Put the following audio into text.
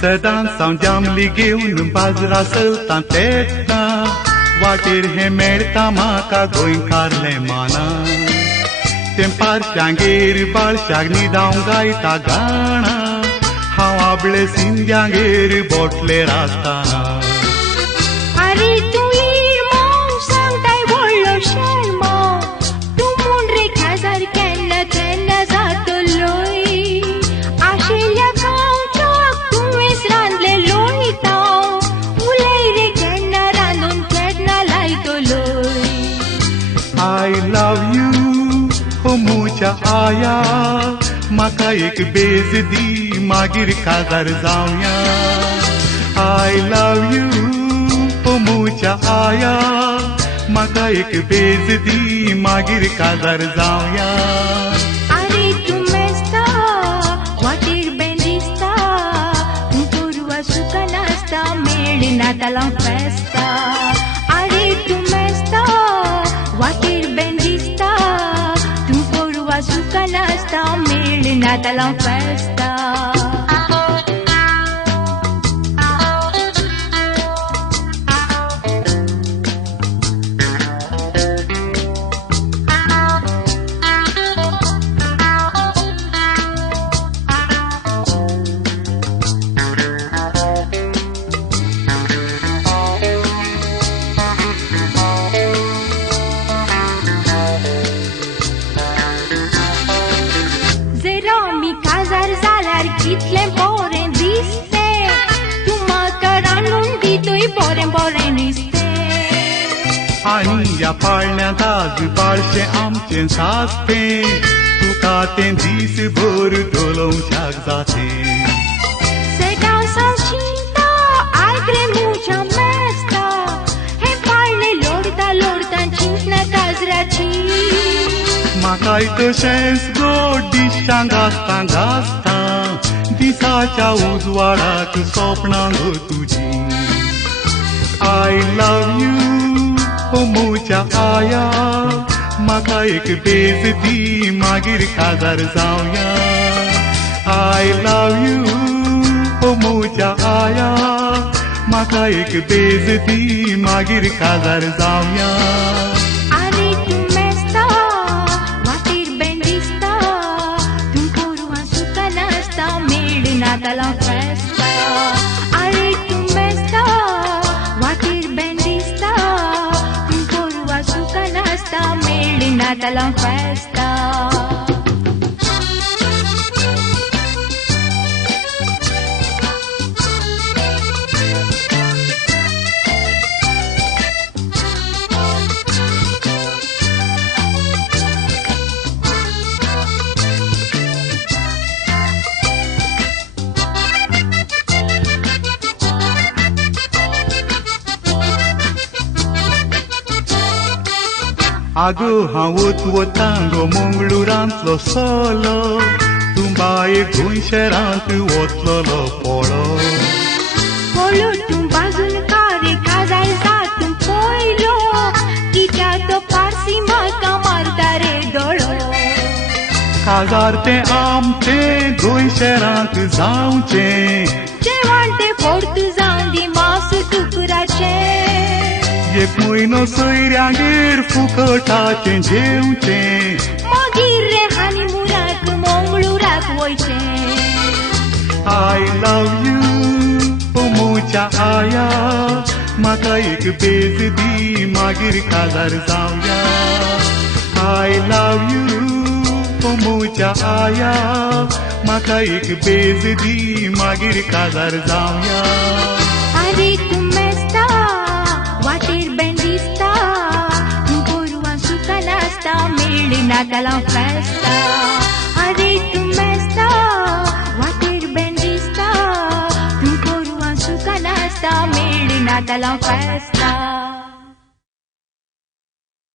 Sădan s-au ligheun bazra săltan teta Watir he merta maka goin karle mana Tempar shangir bal shagni daungai ta gana Hawa ble sindyangir botle rastana Are tu irmă santai bollo shermo Tu munre khazar kenna tenna zatoloi Ashelia kaucha tu esranle loita Uleire kenna randon kenna laitoloi I love you ho mucha aya Maka ek bez di magir khazar zaunya I love you mucha aya maka ek bez di magir kadar zaunya Are tu mesta watir bendista Tu porua sukanasta melina talang festa Are tu mesta watir bendista Tu porua sukanasta melina talang festa Kitlem poren diste Tu makaran lundi tui poren iste Ania parlea daz balshe amchen saste Tu katen dis bor dolon shag zate Se dansan cinta altre mucha mesta He parle lorda cintna kazraci Makai to shens go dishangasta दिसाच्या उजवाडात स्वप्नांग तुझी I love you हो मुच्या आया माका एक बेज दी मागीर काजार जावया I love you हो मुच्या आया माका एक बेज दी मागीर काजार जावया Talang festa Are tu mesta watir bendista Tu porua sukanasta melina talang festa Ago hawot wotango monglurantlo solo Tumbaye gunsherant wotlolo polo Polo tumbazun kare kazar zatum poilo Kita to parsi maka mardare dolo Kazarte amte gunsherant zaunche Cevante fortu zandi masu tukurace Ek moino soireangir fukatache jeunche Magirre hani murak monglurak voice I love you o mucha aya maka ek bez di magir kazar zaunya I love you o mucha aya maka ek bez di magir kazar zaunya Are tu mesta watir bendista Tu porua sukanasta melina talang festa Are tu mesta watir bendista Tu porua sukanasta melina talang festa